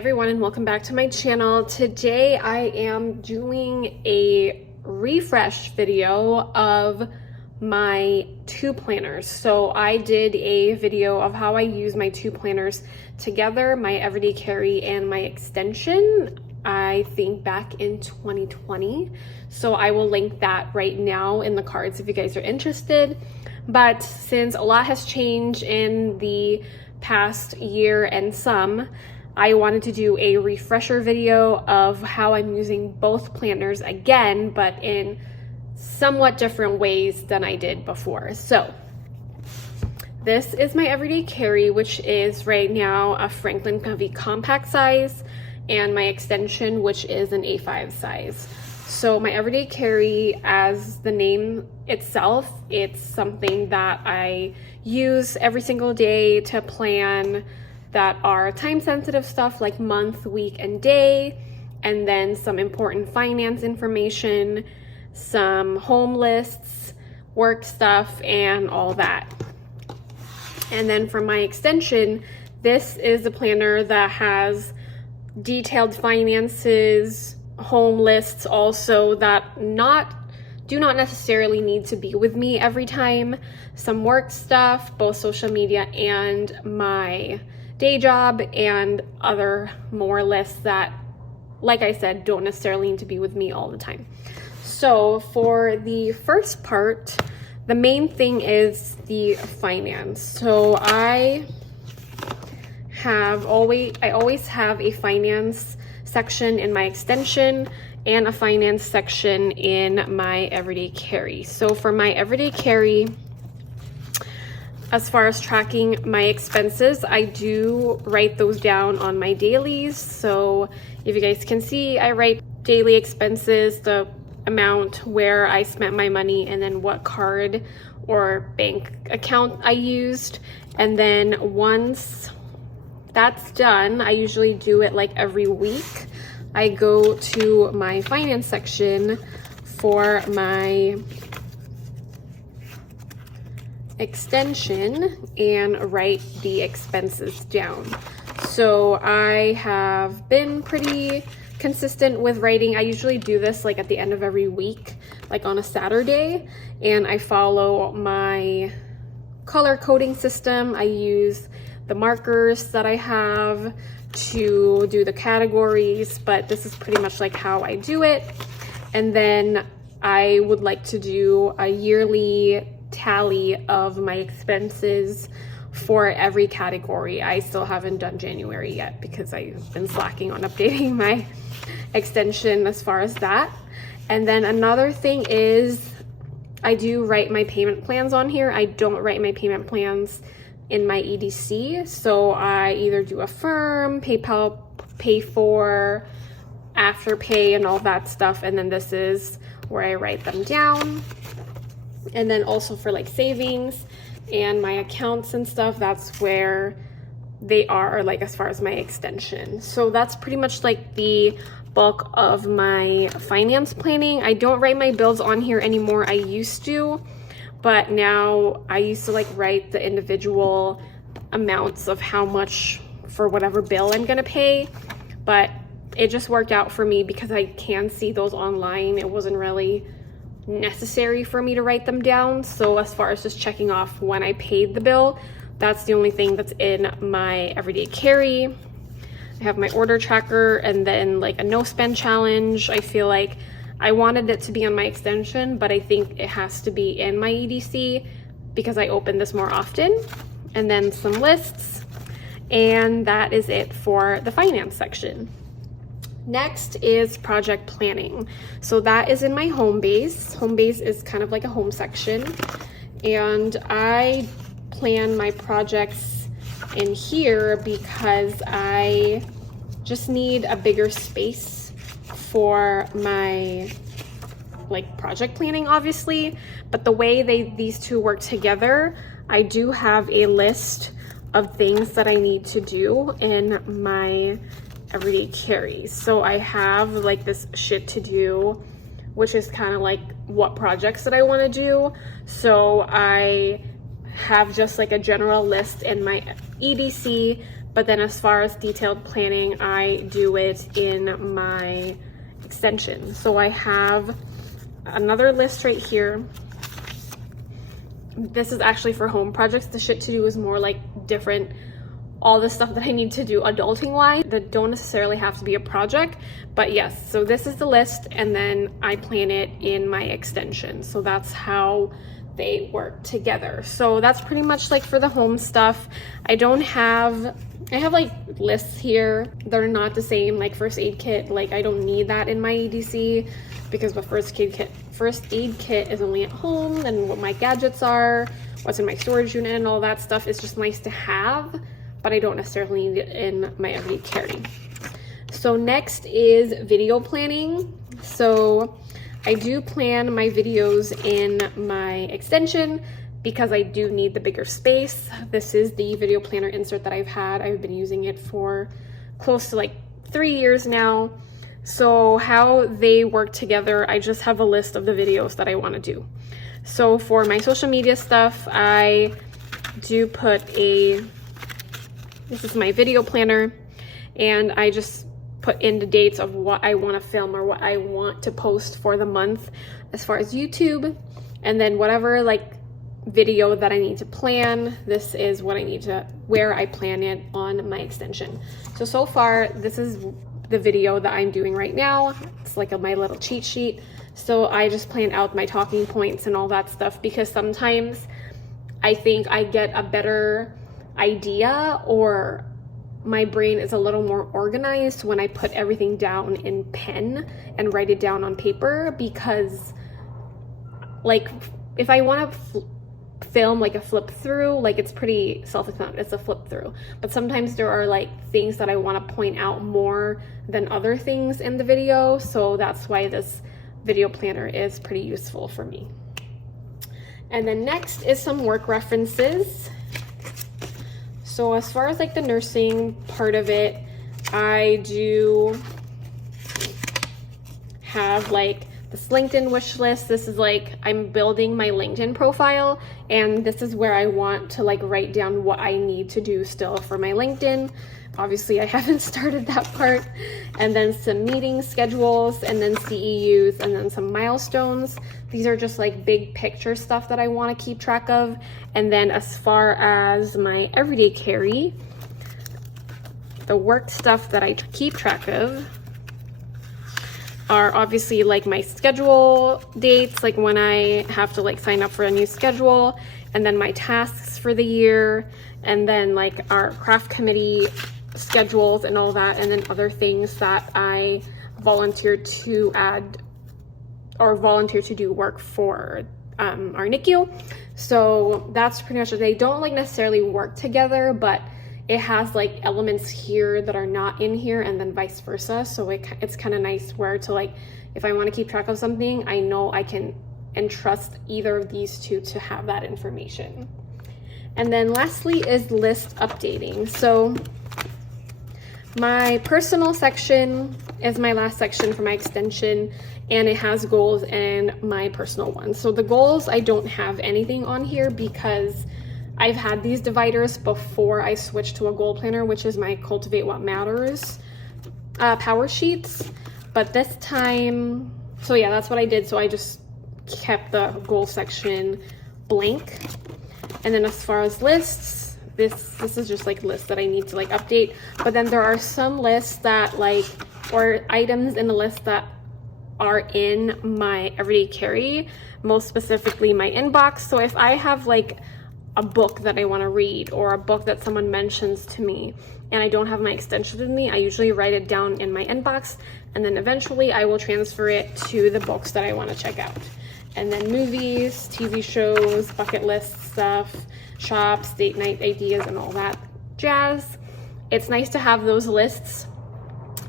everyone, and welcome back to my channel. Today I am doing a refresh video of my two planners. So I did a video of how I use my two planners together, my everyday carry and my extension, I think back in 2020. So I will link that right now in the cards if you guys are interested. But since a lot has changed in the past year and some, I wanted to do a refresher video of how I'm using both planners again, but in somewhat different ways than I did before. So this is my everyday carry, which is right now a Franklin Covey compact size, and my extension, which is an A5 size. So my everyday carry, as the name itself, it's something that I use every single day to plan that are time-sensitive stuff like month, week, and day, and then some important finance information, some home lists, work stuff, and all that. And then for my extension, this is a planner that has detailed finances, home lists also that do not necessarily need to be with me every time, some work stuff, both social media and my day job, and other more lists that, like I said, don't necessarily need to be with me all the time. So for the first part, the main thing is the finance. So I always have a finance section in my extension and a finance section in my everyday carry. So for my everyday carry, as far as tracking my expenses, I do write those down on my dailies. So if you guys can see, I write daily expenses, the amount where I spent my money, and then what card or bank account I used. And then once that's done, I usually do it like every week. I go to my finance section for my extension and write the expenses down. So I have been pretty consistent with writing. I usually do this like at the end of every week, like on a Saturday, and I follow my color coding system. I use the markers that I have to do the categories, but this is pretty much like how I do it. And then I would like to do a yearly tally of my expenses for every category. I still haven't done January yet because I've been slacking on updating my extension as far as that. And then another thing is I do write my payment plans on here. I don't write my payment plans in my EDC. So I either do Affirm, PayPal, Pay4, Afterpay, and all that stuff. And then this is where I write them down. And then also for like savings and my accounts and stuff, that's where they are, like as far as my extension. So that's pretty much like the bulk of my finance planning. I don't write my bills on here anymore. I used to, but now I used to like write the individual amounts of how much for whatever bill I'm gonna pay, but it just worked out for me because I can see those online. It wasn't really necessary for me to write them down. So as far as just checking off when I paid the bill, that's the only thing that's in my everyday carry. I have my order tracker, and then like a no spend challenge. I feel like I wanted it to be on my extension, but I think it has to be in my EDC because I open this more often. And then some lists, and that is it for the finance section. Next is project planning. So that is in my home base. Home base is kind of like a home section, and I plan my projects in here because I just need a bigger space for my like project planning, obviously. But the way these two work together, I do have a list of things that I need to do in my everyday carries. So I have like this shit to do, which is kind of like what projects that I want to do. So I have just like a general list in my EDC But then as far as detailed planning, I do it in my extension. So I have another list right here. This is actually for home projects. The shit to do is more like different, all the stuff that I need to do adulting wise that don't necessarily have to be a project. But yes, so this is the list, and then I plan it in my extension. So that's how they work together. So that's pretty much like for the home stuff. I have like lists here that are not the same, like first aid kit. Like I don't need that in my EDC because the first aid kit is only at home, and what my gadgets are, what's in my storage unit and all that stuff is just nice to have, but I don't necessarily need it in my everyday carry. So next is video planning. So I do plan my videos in my extension because I do need the bigger space. This is the video planner insert that I've had. I've been using it for close to like 3 years now. So how they work together, I just have a list of the videos that I want to do. So for my social media stuff, I do put this is my video planner, and I just put in the dates of what I want to film or what I want to post for the month as far as YouTube, and then whatever like video that I need to plan, this is what I need to, where I plan it on my extension. So far, this is the video that I'm doing right now. It's like my little cheat sheet. So I just plan out my talking points and all that stuff, because sometimes I think I get a better idea, or my brain is a little more organized when I put everything down in pen and write it down on paper. Because like if I want to film like a flip through, like it's pretty self-explanatory, it's a flip through, but sometimes there are like things that I want to point out more than other things in the video. So that's why this video planner is pretty useful for me. And then next is some work references. So as far as like the nursing part of it, I do have like this LinkedIn wish list. This is like, I'm building my LinkedIn profile, and this is where I want to like write down what I need to do still for my LinkedIn. Obviously I haven't started that part. And then some meeting schedules, and then CEUs, and then some milestones. These are just like big picture stuff that I want to keep track of. And then as far as my everyday carry, the work stuff that I keep track of are obviously like my schedule dates, like when I have to like sign up for a new schedule, and then my tasks for the year, and then like our craft committee schedules and all that, and then other things that I volunteer to add or volunteer to do work for our NICU. So that's pretty much it. They don't like necessarily work together, but it has like elements here that are not in here, and then vice versa. So it's kind of nice where to like, if I want to keep track of something, I know I can entrust either of these two to have that information. And then lastly is list updating. So my personal section is my last section for my extension, and it has goals and my personal ones. So the goals, I don't have anything on here because I've had these dividers before I switched to a goal planner, which is my Cultivate What Matters power sheets. But this time, so yeah, that's what I did. So I just kept the goal section blank. And then as far as lists, this is just like lists that I need to like update. But then there are some lists that like, or items in the list that are in my everyday carry, most specifically my inbox. So if I have like a book that I want to read, or a book that someone mentions to me, and I don't have my extension with me, I usually write it down in my inbox, and then eventually I will transfer it to the books that I want to check out. And then movies, TV shows, bucket list stuff, shops, date night ideas, and all that jazz. It's nice to have those lists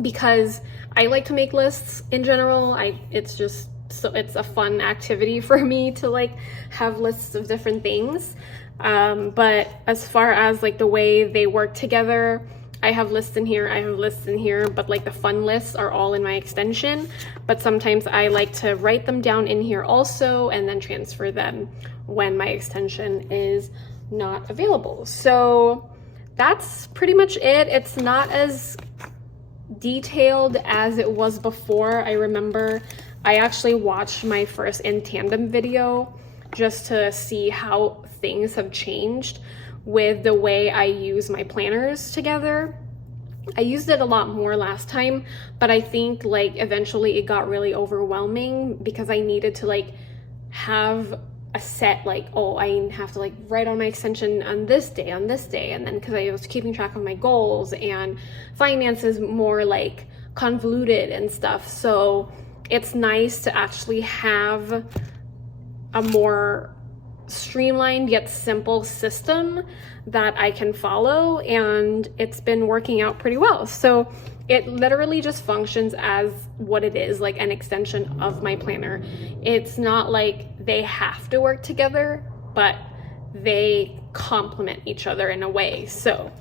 because I like to make lists in general. It's a fun activity for me to like have lists of different things. But as far as like the way they work together, I have lists in here, I have lists in here, but like the fun lists are all in my extension. But sometimes I like to write them down in here also, and then transfer them when my extension is not available. So that's pretty much it. It's not as detailed as it was before. I remember I actually watched my first in tandem video just to see how things have changed with the way I use my planners together. I used it a lot more last time, but I think like eventually it got really overwhelming because I needed to like have a set, like, oh, I have to like write on my extension on this day, and then because I was keeping track of my goals, and finance is more like convoluted and stuff. So it's nice to actually have a more streamlined yet simple system that I can follow, and it's been working out pretty well. So it literally just functions as what it is, like an extension of my planner. It's not like they have to work together, but they complement each other in a way. So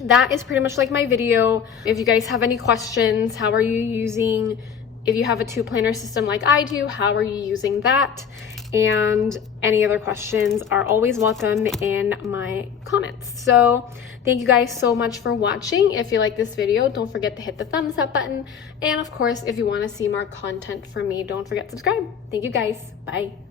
that is pretty much like my video. If you guys have any questions, how are you using, if you have a 2-planner system like I do, how are you using that? And any other questions are always welcome in my comments. So thank you guys so much for watching. If you like this video, don't forget to hit the thumbs up button. And of course, if you want to see more content from me, don't forget to subscribe. Thank you guys. Bye.